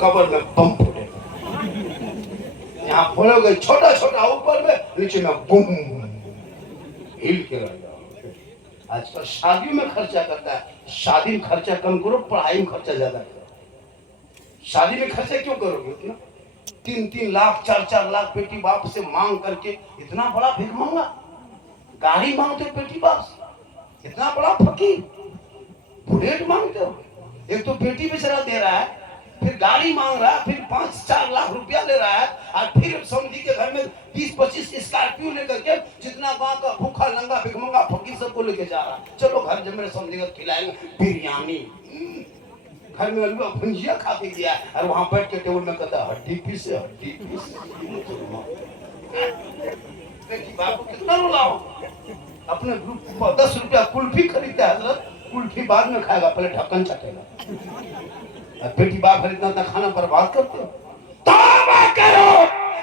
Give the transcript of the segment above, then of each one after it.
Cover में बम फूटे, यहाँ फोड़ोगे छोटा छोटा ऊपर में, नीचे में बुम, हिल के रह जाओ। आजकल शादियों में खर्चा करता है, शादी में खर्चा कम करो, पढ़ाई में खर्चा ज्यादा करो। शादी में खर्चा क्यों करोगे इतना? 3-3 लाख 4-4 लाख बेटी बाप से मांग करके, इतना बड़ा भीख मांगा, गाड़ी मांगते हो बेटी बाप से, इतना बड़ा फकीर, बुलेट मांगते हो। एक तो बेटी बेचारा दे रहा है, फिर गाड़ी मांग रहा है, फिर 5-4 लाख रुपया ले रहा है, और फिर समझी के घर में 20-25 स्कॉर्पियो लेकर के जितना गांव का भूखा नंगा भिखमंगा फकीर सबको लेके जा रहा है। चलो घर जब मेरे समझी का खिलाएंगे बिरयानी, घर में अलुआ भुंजिया खा के गया, और वहां बैठ के टेबल में कहता हड्डी पीस हड्डी पीस। बाबू कितना रुलाओ, अपने ग्रुप पर 10 रुपया कुल्फी खरीदता है हजरत, कुल्फी बाद में खाएगा, पहले ढक्कन चटेगा। बेटी बाप इतना इतना खाना बर्बाद करते हो, तौबा करो।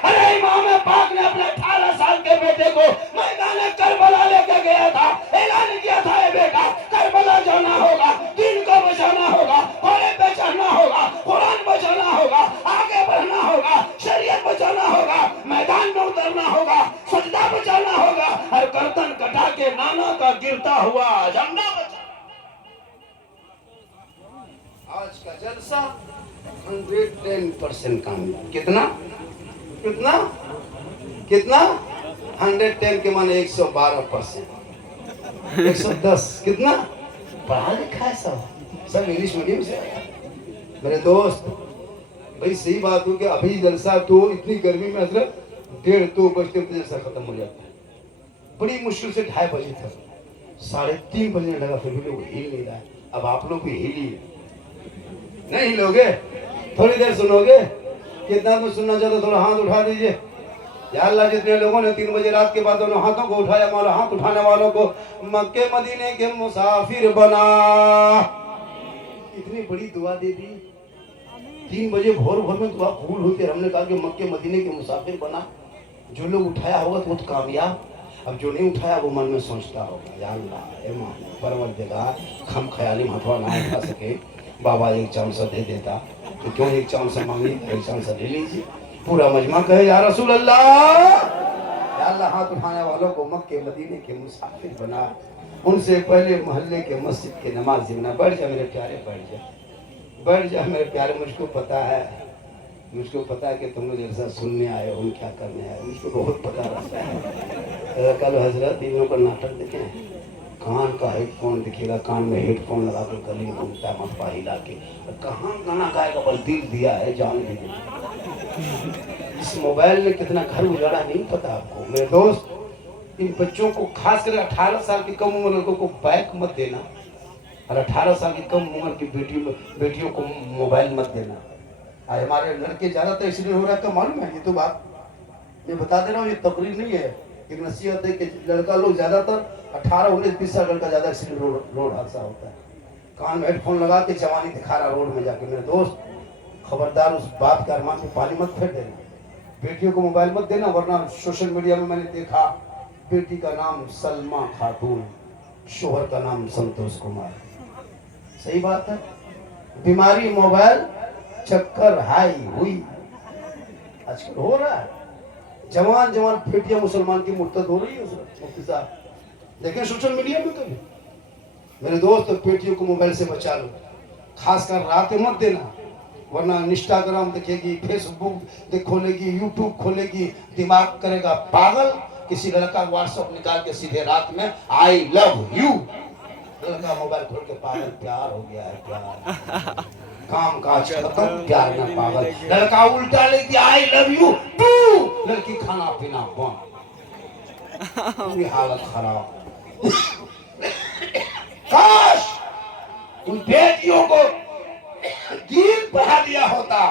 अरे इमाम पाक ने अपने 18 साल के बेटे को मैदान करबला लेके गया था, ऐलान किया था, ये बेटा करबला जाना होगा, दीन को बचाना होगा, घोड़े पे चढ़ना होगा, कुरान बचाना होगा, आगे बढ़ना होगा, शरीयत बचाना होगा, मैदान में उतरना होगा, सजदा बचाना होगा, और गर्दन कटा के नाना का गिरता हुआ झंडा बचा। आज का जलसा 110% कामयाब। कितना कितना कितना 110 के माने 112%, 110 कितना पढ़ा लिखा है, सब इंग्लिश मीडियम से आया। मेरे दोस्त भाई सही बात हो कि अभी जलसा तो इतनी गर्मी में हजरत 1:30-2 बजते जलसा खत्म हो जाता है। बड़ी मुश्किल से 2:30 बजे तक, 3:30 बजने लगा, फिर भी लोग हिल नहीं रहा है। अब आप लोग भी हिलिए, नहीं हिलोगे? थोड़ी देर सुनोगे? कितना तो सुनना चाहते, थोड़ा हाथ उठा दीजिए। या अल्लाह, जितने लोगों ने 3 बजे रात के बाद दोनों हाथों को उठाया, मौला हाथ उठाने वालों को मक्के मदीने के मुसाफिर बना। इतनी बड़ी दुआ दे दी, 3 बजे भोर भोर में दुआ कबूल होती है। हमने कहा कि मक्के मदीने के मुसाफिर बना। जो लोग उठाया होगा तो वो तो कामयाब, अब जो नहीं उठाया वो मन में सोचता होगा, या अल्लाह परवरदिगार खम ख्याली हथवा ना उठा सके, बाबा एक चांस दे देता तो क्यों एक चांस मांगी, एक चांस ले लीजिए। पूरा मजमा कहे या रसूल अल्लाह, या अल्लाह हाथ उठाने वालों को मक्के मदीने के मुसाफिर बना। उनसे पहले मोहल्ले के मस्जिद के नमाजी बना। बैठ जा मेरे प्यारे, बैठ जा, बैठ जा मेरे प्यारे। मुझको पता है कि तुम लोग जैसा सुनने आए हो, क्या करने आए, मुझको बहुत पता रहता है। कल हजरत इन लोगों का नाटक देखें, कान का हेडफोन दिखेगा, कान में हेडफोन लगा कर गली में घूमता है मटपा हिला के, कहाँ गाना गाएगा, बल दिल दिया है जान भी नहीं। इस मोबाइल ने कितना घर उजाड़ा नहीं पता आपको। मेरे दोस्त, इन बच्चों को खास कर 18 साल की कम उम्र लड़कों को बैक मत देना, और 18 साल की कम उम्र की बेटियों को मोबाइल मत देना। आज हमारे लड़के ज्यादातर एक्सीडेंट हो रहा है, तो मालूम है? ये तो बात मैं बता दे रहा हूँ, ये तकरीर नहीं है, एक नसीहत है कि लड़का लोग ज्यादातर 18, 19, 20 साल लड़का ज्यादा एक्सीडेंट रोड हादसा होता है। कान में हेडफोन लगा के जवानी दिखा रहा रोड में जाके। मेरे दोस्त, खबरदार उस बात के अरमान में पानी मत फेर देना, बेटियों को मोबाइल मत देना, वरना सोशल मीडिया में मैंने देखा, बेटी का नाम सलमा खातून, शोहर का नाम संतोष कुमार। सही बात है, बीमारी मोबाइल, चक्कर हाई हुई आजकल हो रहा है। जवान बेटियां मुसलमान की मुर्तद हो रही है मुफ्ती साहब, देखें सोशल मीडिया में। कभी मेरे दोस्त, बेटियों को मोबाइल से बचा लो, खासकर रात मत देना, वरना इंस्टाग्राम देखेगी, फेसबुक खोलेगी, यूट्यूब खोलेगी, दिमाग करेगा पागल। किसी लड़का व्हाट्सएप निकाल के सीधे रात में आई लव यू, लड़का मोबाइल खोल के पागल, प्यार हो गया है, प्यार काम काज खत्म, प्यार में पागल। लड़का उल्टा लेती आई लव यू टू, लड़की खाना पीना बंद, पूरी हालत खराब। काश उन बेटियों को दीन पढ़ा दिया होता,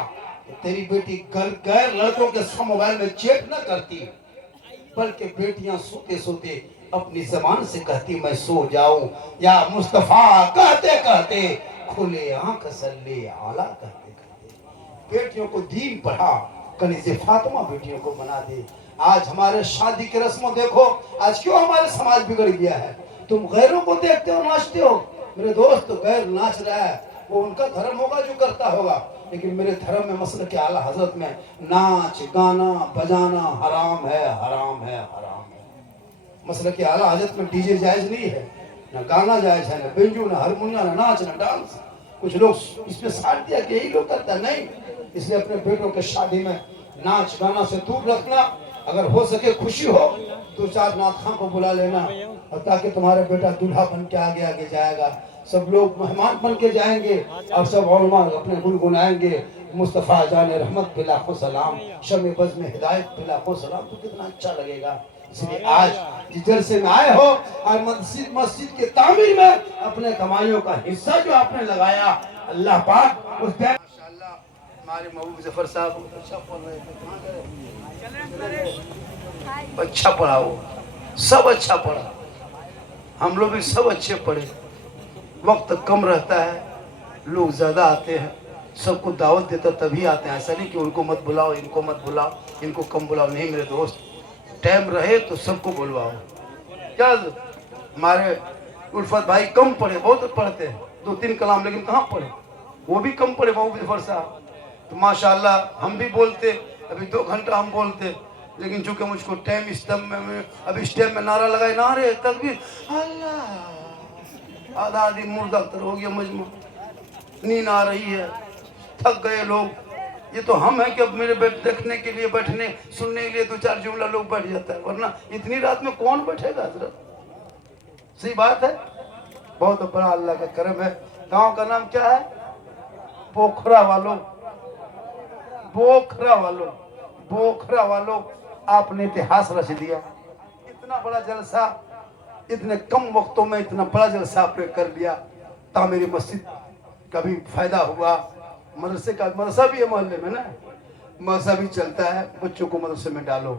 तेरी बेटी गैर लड़कों के साथ मोबाइल में चैट न करती, बल्कि बेटियां सोते सोते अपनी जबान से कहती मैं सो जाऊं, या मुस्तफा कहते कहते खुले आंख सल्ले आला कहते कहते। बेटियों को दीन पढ़ा, कनीज़े फातिमा बेटियों को बना दे। आज हमारे शादी की रस्मों देखो, आज क्यों हमारे समाज बिगड़ गया है। तुम गैरों को देखते हो, नाचते हो। मेरे दोस्त, गैर नाच रहा है, वो उनका धर्म होगा जो करता होगा, लेकिन मेरे धर्म में मसले के आला हजरत में नाच गाना बजाना हराम है, हराम है, हराम है। मसले के आला हजरत में डीजे जायज नहीं है, ना गाना जायज है, ना बेंजू, ना हारमोनिया, ना नाच, ना डांस। कुछ लोग इसमें साथ दिया कि यही लोग करता नहीं। इसलिए अपने बेटों के शादी में नाच गाना से दूर रखना। अगर हो सके खुशी हो तो 4 नाथ को बुला लेना, और ताकि तुम्हारे बेटा दूल्हा बन के आगे आगे जाएगा, सब लोग मेहमान बन के जाएंगे और सब उलमा अपने गुनगुनाएंगे। मुस्तफ़ा जान रहमत पे लाखों सलाम, शमे बज़ में हिदायत पे लाखों सलाम। तो कितना अच्छा लगेगा। इसलिए आज जिस जलसे में आए हो और मस्जिद के तामीर में अपने कमाइयों का हिस्सा जो आपने लगाया, अल्लाह पाक उस माशाअल्लाह हमारे महबूब जफर साहब अच्छा पढ़ रहे थे, कहाँ गए? अच्छा पढ़ाओ, सब अच्छा पढ़ा, हम लोग भी सब अच्छे पढ़े। वक्त कम रहता है, लोग ज़्यादा आते हैं, सबको दावत देता तभी आते हैं। ऐसा नहीं कि उनको मत बुलाओ, इनको मत बुलाओ, इनको कम बुलाओ। नहीं मेरे दोस्त, टाइम रहे तो सबको बुलवाओ। क्या हमारे उल्फत भाई कम पढ़े, बहुत पढ़ते हैं, 2-3 कलाम, लेकिन कहाँ पढ़े, वो भी कम पढ़े महबूब जफर साहब। तो माशाअल्लाह हम भी बोलते, अभी 2 घंटा हम बोलते, लेकिन चूंकि मुझको टाइम इस टाइम में अभी इस टाइम में नारा लगाए, नारे तकबीर अल्लाह, आधा आधी मुर्दा तर हो गया मजमा, नींद आ रही है, थक गए लोग। ये तो हम हैं कि अब मेरे देखने के लिए, बैठने सुनने के लिए 2-4 जुमला लोग बैठ जाता है, वरना इतनी रात में कौन बैठेगा हजरत। सही बात है। बहुत बड़ा अल्लाह का करम है। गांव का नाम क्या है? पोखरा वालों, बोखरा वालों, बोखरा वालों, आपने इतिहास रच दिया। इतना बड़ा जलसा इतने कम वक्तों में, इतना बड़ा जलसा आपने कर लिया। तामीरी मस्जिद का भी फायदा हुआ, मदरसे का, मदरसा भी है मोहल्ले में ना, मदरसा भी चलता है। बच्चों को मदरसे में डालो,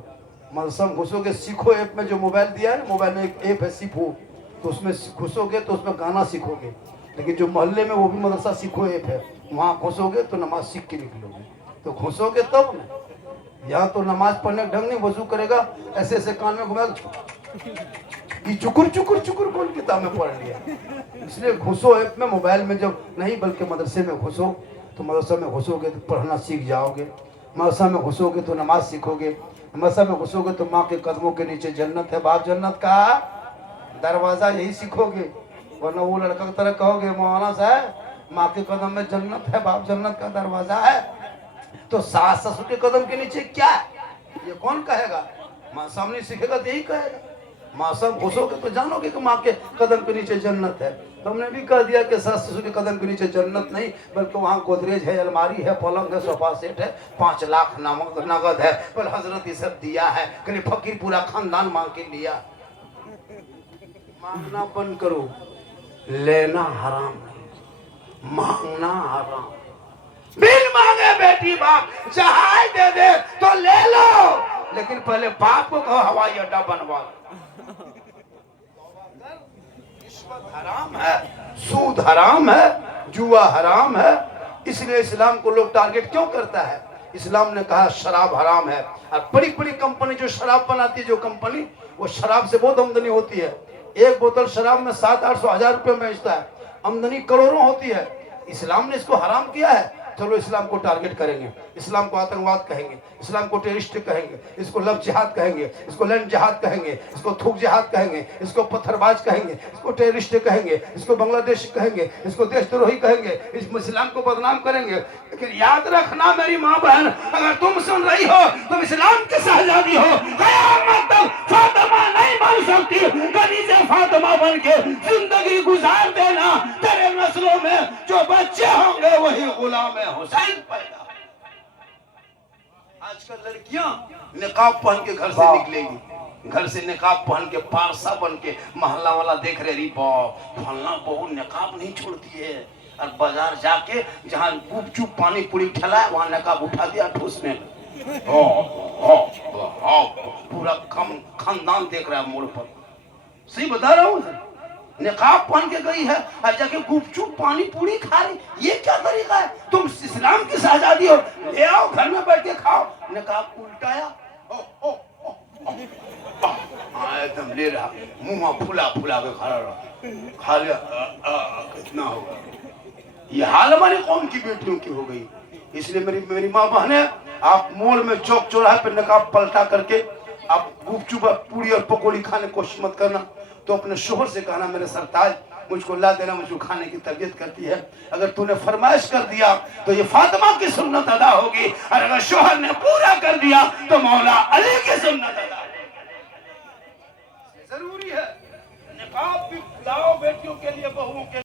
मदरसा में घुसोगे, सीखो ऐप में जो मोबाइल दिया है ना, मोबाइल में एक ऐप है सीखो, तो उसमें घुसोगे तो उसमें गाना सीखोगे। लेकिन जो मोहल्ले में वो भी मदरसा सीखो ऐप है, वहाँ घुसोगे तो नमाज सीख के निकलोगे। तो घुसोगे तब ना, यहाँ तो नमाज पढ़ने का ढंग नहीं, वजू करेगा ऐसे ऐसे कान में घुमा, चुकुर चुकुर चुकुर बोल किताब में पढ़ लिया। इसलिए घुसो ऐप में, मोबाइल में जब नहीं, बल्कि मदरसे में घुसो। तो मदरसा में घुसोगे तो पढ़ना सीख जाओगे, मदरसा में घुसोगे तो नमाज सीखोगे, मदरसा में घुसोगे तो माँ के कदमों के नीचे जन्नत है, बाप जन्नत का दरवाजा, यही सीखोगे। वरना वो लड़का की तरह कहोगे मौलाना साहब माँ के कदम में जन्नत है, बाप जन्नत का दरवाजा है, तो सास ससुर के कदम के नीचे क्या है, ये कौन कहेगा? माँ सामने सीखेगा तो यही कहेगा। माँ सब घुसोगे तो जानोगे कि माँ के कदम के नीचे जन्नत है। तो हमने भी कह दिया कि सास ससुर के कदम के नीचे जन्नत नहीं, बल्कि वहाँ गोदरेज है, अलमारी है, पलंग है, सोफा सेट है, 5 लाख नगद है, पर हजरत ये सब दिया है, कहीं फकीर पूरा खानदान मांग के लिया। मांगना बंद करो, लेना हराम नहीं, मांगना हराम। बिन मांगे बेटी बाप जहाज दे दे तो ले लो, लेकिन पहले बाप को कहो हवाई अड्डा बनवा। रिश्वत हराम है, सूद हराम है, जुआ हराम है। इसलिए इस्लाम को लोग टारगेट क्यों करता है? इस्लाम ने कहा शराब हराम है, और बड़ी बड़ी कंपनी जो शराब बनाती है, जो कंपनी, वो शराब से बहुत आमदनी होती है। एक बोतल शराब में 700-800 हजार रुपये बेचता है, आमदनी करोड़ों होती है। इस्लाम ने इसको हराम किया है। चलो इस्लाम को टारगेट करेंगे, इस्लाम को आतंकवाद कहेंगे, इस्लाम को टेररिस्ट कहेंगे, इसको लव जिहाद कहेंगे, इसको लैंड जिहाद कहेंगे, इसको थूक जिहाद कहेंगे, इसको पत्थरबाज कहेंगे, इसको टेररिस्ट कहेंगे, इसको बांग्लादेश कहेंगे, इसको देशद्रोही कहेंगे, इस इस्लाम को बदनाम करेंगे। लेकिन याद रखना मेरी माँ बहन, अगर तुम सुन रही हो, तुम इस्लाम की शहजादी हो, क़यामत तक फातिमा नहीं बन सकती। कनीज़े फातिमा बन के जिंदगी गुजार देना, तेरे नस्लों में जो बच्चे होंगे वही गुलाम हुसैन पैदा। आजकल लड़कियां निकाब पहन के घर से निकलेगी, घर से निकाब पहन के पारसा बन के मोहल्ला वाला देख रहे, बाप फलना बहू निकाब नहीं छोड़ती है। और बाजार जाके जहाँ गुपचुप पानी पूरी ठला है, वहां निकाब उठा दिया ठूसने में। पूरा खानदान देख रहा है मोड़ पर। सही बता रहा हूँ, निकाब पहन के गई है और जाके गुपचुप पानी पूरी खा रही, ये क्या तरीका है? तुम इस्लाम की शहजादी हो, ले आओ घर में बैठ के खाओ। निकाब उल्टाया, एकदम ले रहा, मुंह फुला फुला के खा रहा, खा लिया, कितना होगा। ये हाल हमारी कौम की बेटियों की हो गई। इसलिए मेरी मेरी माँ बहने, आप मोल में चौक चौराहे पर नकाब पलटा करके आप गुपचुप पूरी और पकौड़ी खाने की कोशिश मत करना। तो अपने शोहर से कहना मेरे सरताज मुझको ला देना, मुझको खाने की तबीयत करती है। अगर तूने फरमाइश कर दिया तो ये फातिमा की सुन्नत अदा होगी, और अगर शोहर ने पूरा कर दिया तो मौला अली की सुन्नत अदा होगी। जरूरी है निकाब भी लाओ बेटियों के लिए, बहुओं के